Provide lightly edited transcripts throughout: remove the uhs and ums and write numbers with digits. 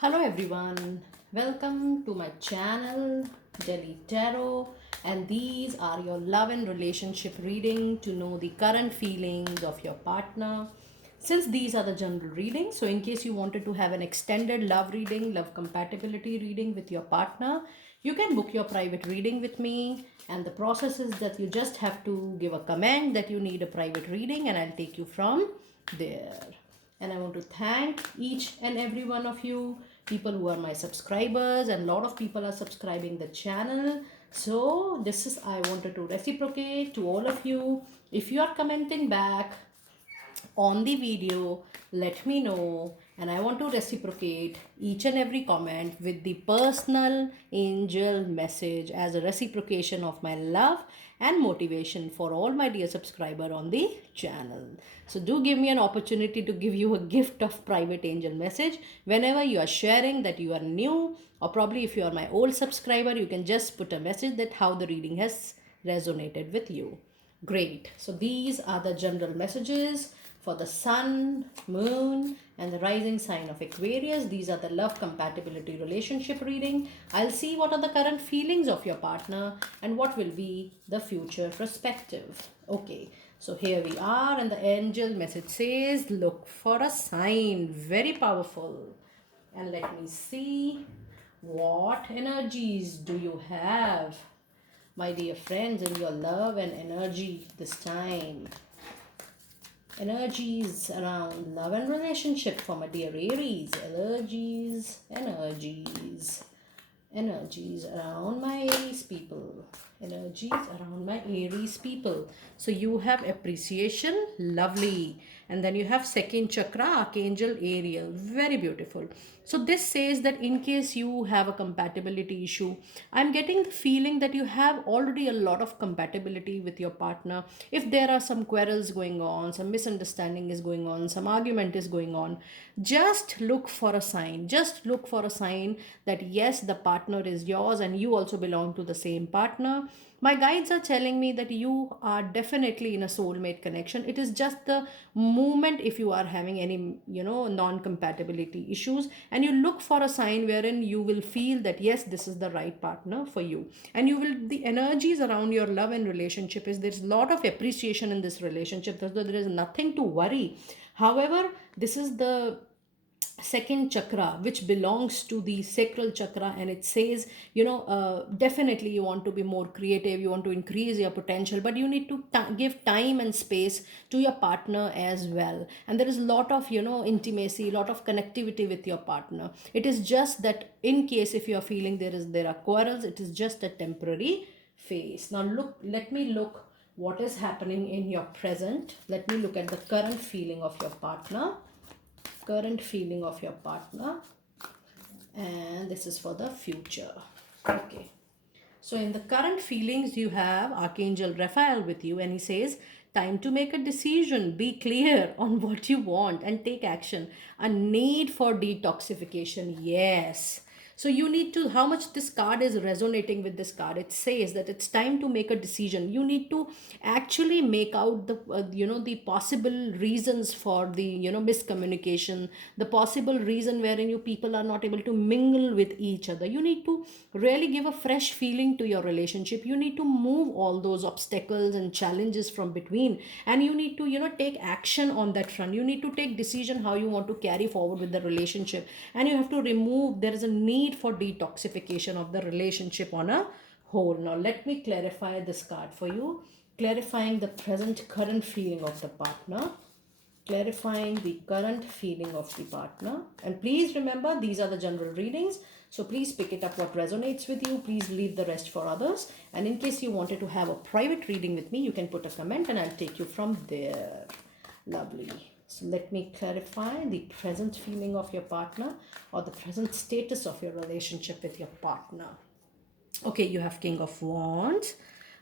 Hello everyone, welcome to my channel Delhi Tarot, and these are your love and relationship reading to know the current feelings of your partner. Since these are the general readings, so in case you wanted to have an extended love reading, love compatibility reading with your partner, you can book your private reading with me. And the process is that you just have to give a comment that you need a private reading, and I'll take you from there. And I want to thank each and every one of you, people who are my subscribers, and a lot of people are subscribing the channel. So this is, I wanted to reciprocate to all of you. If you are commenting back on the video, let me know, and I want to reciprocate each and every comment with the personal angel message as a reciprocation of my love and motivation for all my dear subscriber on the channel. So do give me an opportunity to give you a gift of private angel message whenever you are sharing that you are new, or probably if you are my old subscriber, you can just put a message that how the reading has resonated with you. Great. So these are the general messages for the sun, moon, and the rising sign of Aquarius. These are the love compatibility relationship reading. I'll see what are the current feelings of your partner and what will be the future perspective. Okay. So here we are, and the angel message says, look for a sign. Very powerful. And let me see what energies do you have, my dear friends, in your love and energy this time. Energies around love and relationship for my dear Aries. Energies around my Aries people. Energies around my Aries people. So you have appreciation, lovely. And then you have second chakra, Archangel Ariel, very beautiful. So this says that in case you have a compatibility issue, I'm getting the feeling that you have already a lot of compatibility with your partner. If there are some quarrels going on, some misunderstanding is going on, some argument is going on, just look for a sign. Just look for a sign that yes, the partner is yours and you also belong to the same partner. My guides are telling me that you are definitely in a soulmate connection. It is just the moment if you are having any, non-compatibility issues, and you look for a sign wherein you will feel that yes, this is the right partner for you. And you will, the energies around your love and relationship is there's a lot of appreciation in this relationship. There is nothing to worry. However, this is the second chakra which belongs to the sacral chakra, and it says, definitely you want to be more creative, you want to increase your potential, but you need to give time and space to your partner as well. And there is a lot of, intimacy, a lot of connectivity with your partner. It is just that in case if you are feeling there are quarrels, it is just a temporary phase. Now let me look what is happening in your present. Let me look at the current feeling of your partner, and this is for the future. Okay, so in the current feelings you have Archangel Raphael with you, and he says, time to make a decision, be clear on what you want and take action. A need for detoxification, yes. So you need to, how much this card is resonating with this card, it says that it's time to make a decision. You need to actually make out the the possible reasons for the miscommunication, the possible reason wherein you people are not able to mingle with each other. You need to really give a fresh feeling to your relationship. You need to move all those obstacles and challenges from between, and you need to take action on that front. You need to take decision how you want to carry forward with the relationship, and you have to remove, there is a need for detoxification of the relationship on a whole. Now let me clarify this card for you, clarifying the current feeling of the partner, clarifying the current feeling of the partner. And please remember, these are the general readings, so please pick it up what resonates with you. Please leave the rest for others. And in case you wanted to have a private reading with me, you can put a comment and I'll take you from there. Lovely. So let me clarify the present feeling of your partner, or the present status of your relationship with your partner. Okay, you have King of Wands.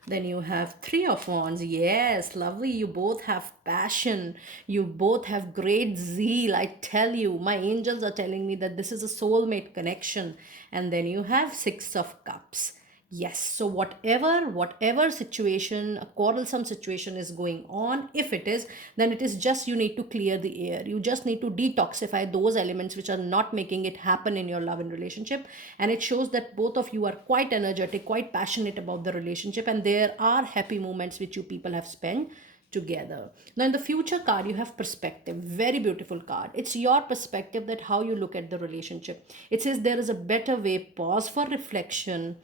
Then you have Three of Wands. Yes, lovely. You both have passion. You both have great zeal. I tell you, my angels are telling me that this is a soulmate connection. And then you have Six of Cups. Yes, so whatever situation, a quarrelsome situation is going on, if it is, then it is just you need to clear the air. You just need to detoxify those elements which are not making it happen in your love and relationship. And it shows that both of you are quite energetic, quite passionate about the relationship, and there are happy moments which you people have spent together. Now in the future card you have perspective, very beautiful card. It's your perspective, that how you look at the relationship. It says there is a better way, pause for reflection,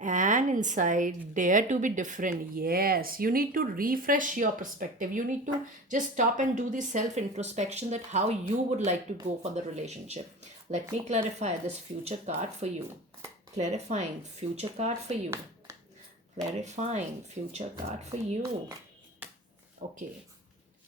and inside dare to be different. Yes, you need to refresh your perspective. You need to just stop and do the self introspection, that how you would like to go for the relationship. Let me clarify this future card for you. Clarifying future card for you. Clarifying future card for you. Okay,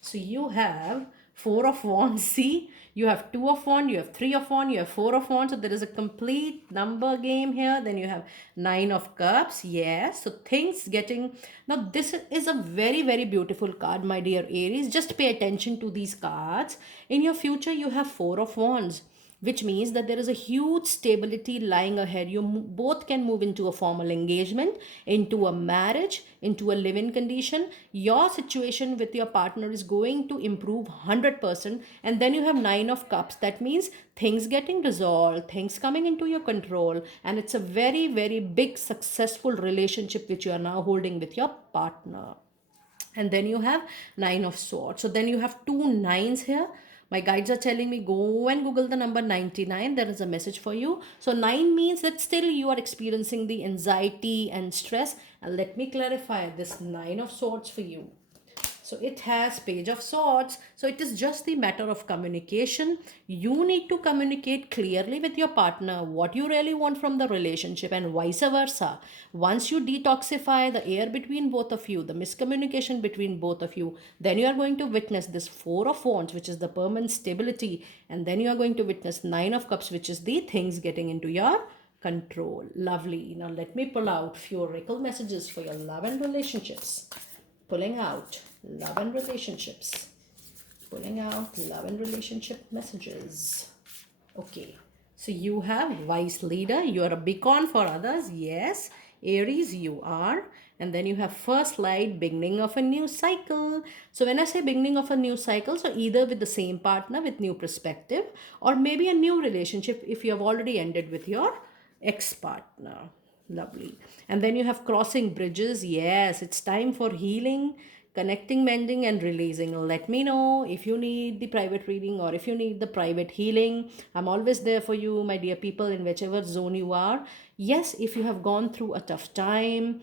so you have four of wands. See, you have two of wands, you have three of wands, you have four of wands. So there is a complete number game here. Then you have nine of cups. Yes, so things getting, now this is a very very beautiful card, my dear Aries. Just pay attention to these cards. In your future you have four of wands, which means that there is a huge stability lying ahead. You both can move into a formal engagement, into a marriage, into a live-in condition. Your situation with your partner is going to improve 100%. And then you have nine of cups. That means things getting resolved, things coming into your control, and it's a very very big successful relationship which you are now holding with your partner. And then you have nine of swords. So then you have two nines here. My guides are telling me go and google the number 99. There is a message for you. So 9 means that still you are experiencing the anxiety and stress. And let me clarify this nine of swords for you. So it has page of swords. So it is just the matter of communication. You need to communicate clearly with your partner what you really want from the relationship, and vice versa. Once you detoxify the air between both of you, the miscommunication between both of you, then you are going to witness this four of wands, which is the permanent stability. And then you are going to witness nine of cups, which is the things getting into your control. Lovely. Now let me pull out few oracle messages for your love and relationships. Pulling out love and relationships. Pulling out love and relationship messages. Okay. So you have wise leader. You are a beacon for others. Yes. Aries, you are. And then you have first light, beginning of a new cycle. So when I say beginning of a new cycle, so either with the same partner with new perspective, or maybe a new relationship if you have already ended with your ex-partner. Lovely. And then you have crossing bridges. Yes, it's time for healing, connecting, mending, and releasing. Let me know if you need the private reading or if you need the private healing. I'm always there for you, my dear people, in whichever zone you are. Yes, if you have gone through a tough time,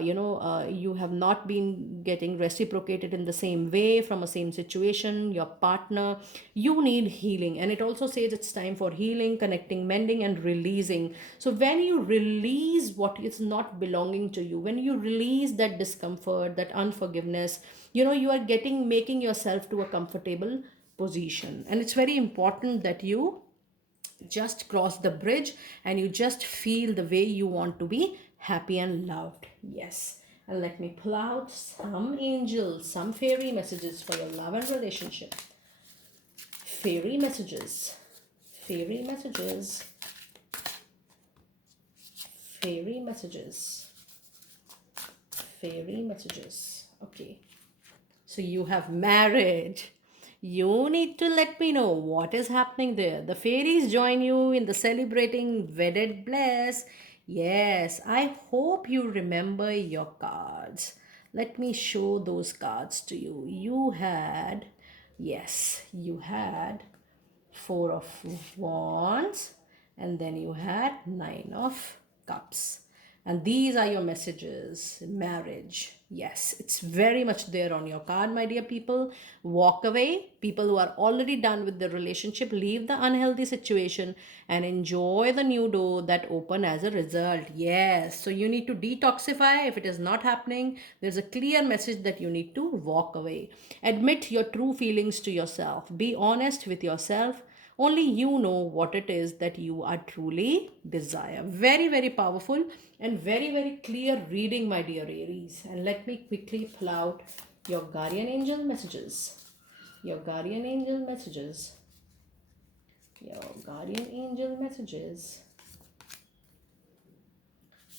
you have not been getting reciprocated in the same way from a same situation, your partner, you need healing. And it also says it's time for healing, connecting, mending, and releasing. So when you release what is not belonging to you, when you release that discomfort, that unforgiveness, you are making yourself to a comfortable position. And it's very important that you just cross the bridge and you just feel the way you want to be happy and loved. Yes. And let me pull out some angels, some fairy messages for your love and relationship. Fairy messages. Fairy messages. Fairy messages. Fairy messages. Okay. So you have marriage. You need to let me know what is happening there. The fairies join you in the celebrating wedded bliss. Yes, I hope you remember your cards. Let me show those cards to you. You had four of wands, and then you had nine of cups. And these are your messages. Marriage. Yes, it's very much there on your card, my dear people. Walk away. People who are already done with the relationship, leave the unhealthy situation and enjoy the new door that open as a result. Yes, so you need to detoxify. If it is not happening, there's a clear message that you need to walk away. Admit your true feelings to yourself. Be honest with yourself. Only you know what it is that you are truly desire. Very very powerful and very very clear reading, my dear Aries. And let me quickly pull out your guardian angel messages. Your guardian angel messages. Your guardian angel messages.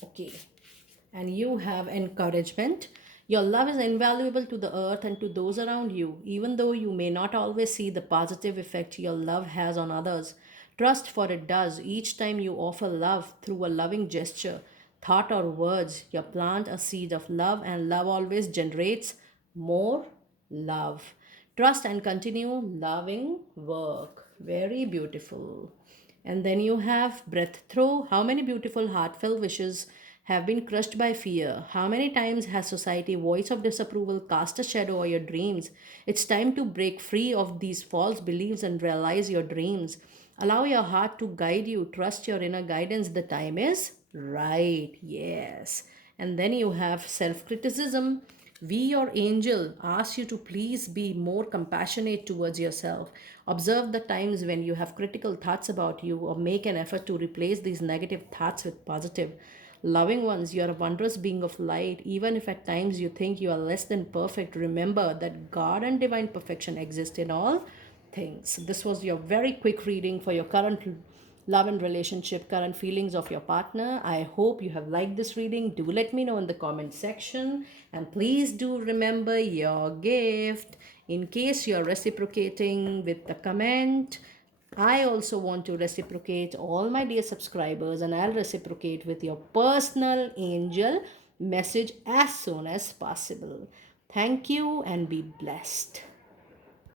Okay. And you have encouragement. Your love is invaluable to the earth and to those around you, even though you may not always see the positive effect your love has on others. Trust, for it does. Each time you offer love through a loving gesture, thought, or words, you plant a seed of love, and love always generates more love. Trust and continue loving work. Very beautiful. And then you have breath through. How many beautiful, heartfelt wishes have been crushed by fear? How many times has society, voice of disapproval, cast a shadow over your dreams? It's time to break free of these false beliefs and realize your dreams. Allow your heart to guide you. Trust your inner guidance. The time is right. Yes. And then you have self criticism. We, your angel, ask you to please be more compassionate towards yourself. Observe the times when you have critical thoughts about you, or make an effort to replace these negative thoughts with positive. Loving ones, you are a wondrous being of light. Even if at times you think you are less than perfect, remember that God and divine perfection exist in all things. This was your very quick reading for your current love and relationship, current feelings of your partner. I hope you have liked this reading. Do let me know in the comment section, and please do remember your gift. In case you're reciprocating with the comment, I also want to reciprocate all my dear subscribers, and I'll reciprocate with your personal angel message as soon as possible. Thank you and be blessed.